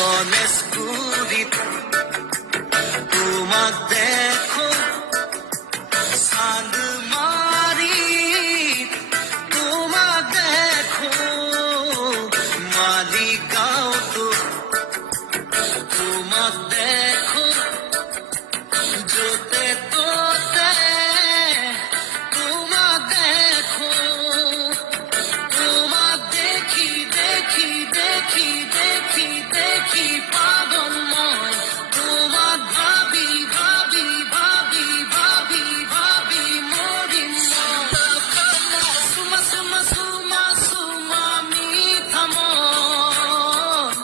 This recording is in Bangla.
গণেশগুৰিত তোমাক দেখো চান্দমাৰিত তোমাক দেখো মালিগাঁওতো তোমাক দেখো য'তে ত'তে তোমাক দেখো তোমাক দেখি দেখি দেখি দেখি দেখি পাগল মই তোমাক ভাবি ভাবি ভাবি ভাবি ভাবি মরিম সুমা সুমা সুমা সুমা মিঠা মন